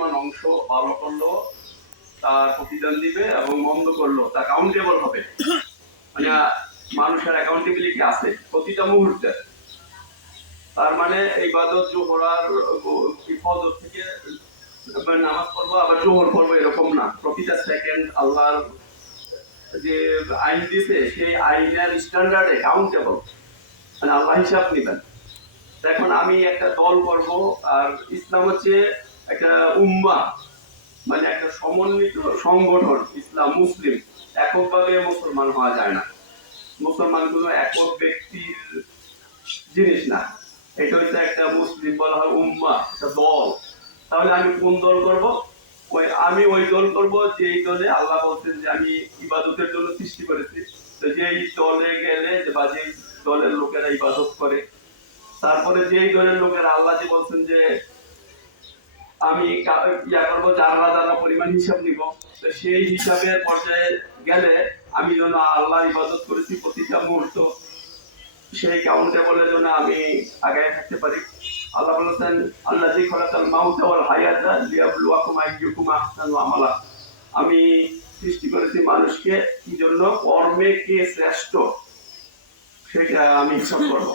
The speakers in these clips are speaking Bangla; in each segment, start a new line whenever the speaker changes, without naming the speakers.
পরিমাণ অংশ ভালো করল, তার প্রতিদান দিবে এবং মন্দ করল, তা কাউন্টেবল হবে। মানে মানুষের অ্যাকাউন্টেবিলিটি আছে প্রতিটা মুহূর্তে। তার মানে এই বাদত জোহরার ফজর থেকে নামাজ পড়ব, আবার জোহর পড়ব এরকম না। প্রতিটা সেকেন্ড আল্লাহর যে আইন দিতে সেই আইনের স্ট্যান্ডার্ডে কাউন্টেবল মানে আল্লাহ হিসাব নেবেন। এখন আমি একটা দল করব, আর ইসলাম হচ্ছে একটা উম্মা মানে একটা সমন্বিত সংগঠন, ইসলাম, মুসলিম, এককভাবে মুসলমান হওয়া যায় না। মুসলমান কোনো একক ব্যক্তির জিনিস না। এটা হচ্ছে একটা মুসলিম বলা হয় উম্মা, একটা দল। তাহলে আমি কোন দল করব? ওই, আমি ওই দল করব যেই দলে আল্লাহ বলছেন যে আমি ইবাদতের জন্য সৃষ্টি করেছি। তো যেই দলে গেলে বা যেই দলের লোকেরা ইবাদত করে, তারপরে যেই দলের লোকেরা আল্লাহ যে বলছেন যে আমি ইয়া করব জানা জানা পরিমাণ হিসাব নিব। তো সেই হিসাবের পর্যায়ে গেলে আমি যেন আল্লাহ ইবাদত করেছি প্রতিটা মুহূর্ত। সেই কাউন্টেবলের জন্য আমি আগে থাকতে পারি। আল্লাহ বলেছেন আল্লাহ জি আমালা। আমি সৃষ্টি করেছি মানুষকে কি জন্য? কর্মে কে শ্রেষ্ঠ? সেটা আমি হিসাব করব।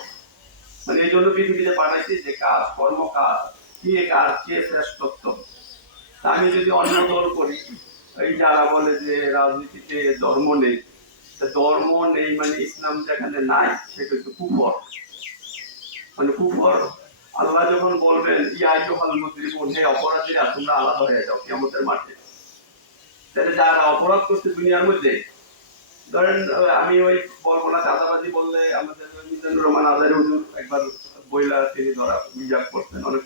মানে এই জন্য পৃথিবীতে পাঠাইছি যে কাজ, কর্ম কাজ। কে কার কে শ্রেষ্ঠত্ব তা আমি যদি করি, এই যারা বলে যে রাজনীতিতে ধর্ম নেই ধর্ম নেই মানে ইসলাম যেখানে নাই, সেটা হচ্ছে কুফর। মানে কুফর, আল্লাহ যখন বলবেন, ইয়া ইউহাল মুসলিমুন হে অপরাধীরা, তোমরা আলাদা হয়ে যাও কিয়ামতের মাঠে। তাহলে যারা অপরাধ করছে দুনিয়ার মধ্যে, ধরেন, আমি ওই বলব না, চাঁদাবাজি বললে আমাদের মিজানুর রহমান আজারি একবার বইলা তিনি ধরা বিজাব করতেন অনেক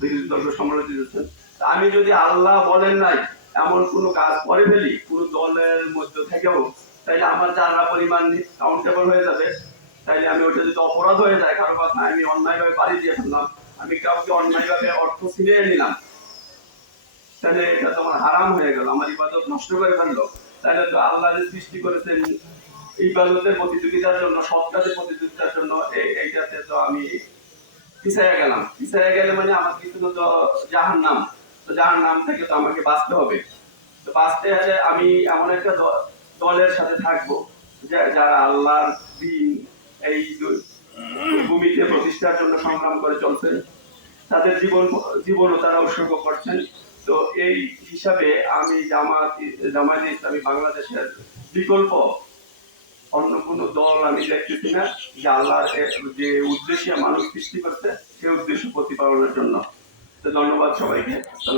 বিরোধী সমালোচিত হচ্ছেন আমি যদি আল্লাহ বলেন নাই, এমন কোনো কাজ করে ফেলি, কোনো দলের মধ্যে থেকেও, তাইলে আমার যারা পরিমাণ কাউন্টেবল হয়ে যাবে। তাইলে আমি ওটা যদি অপরাধ হয়ে যায়, কারও কথা আমি অন্যায়ভাবে বাড়ি দিয়ে ফেললাম, আমি কাউকে অন্যায়ভাবে অর্থ ছিনিয়ে নিলাম তাহলে এটা তোমার হারাম হয়ে গেল, আমার ইবাদত নষ্ট করে ফেলল। তাহলে তো আল্লাহ যে সৃষ্টি করেছেন, ইবাদতের প্রতিযোগিতার জন্য সৎ কাজের প্রতিযোগিতার জন্য এই- এইটাতে তো আমি পিছাইয়া গেলাম। পিছাইয়া গেলে মানে আমার কিছু তো জাহান নাম তো জাহান নাম থেকে তো আমাকে বাঁচতে হবে। তো বাঁচতে হলে আমি এমন একটা দলের সাথে থাকব যারা আল্লাহর দিন এই ভূমিতে প্রতিষ্ঠার জন্য সংগ্রাম করে চলছেন। তাদের জীবন, জীবনও তারা উৎসর্গ করছেন। তো এই হিসাবে আমি জামাত জামায়াতে ইসলামী বাংলাদেশের বিকল্প অন্য কোনো দল আমি দেখতেছি না যে আল্লাহর যে উদ্দেশ্যে মানুষ সৃষ্টি করছে, সেই উদ্দেশ্য প্রতিপালনের জন্য। তো ধন্যবাদ সবাইকে।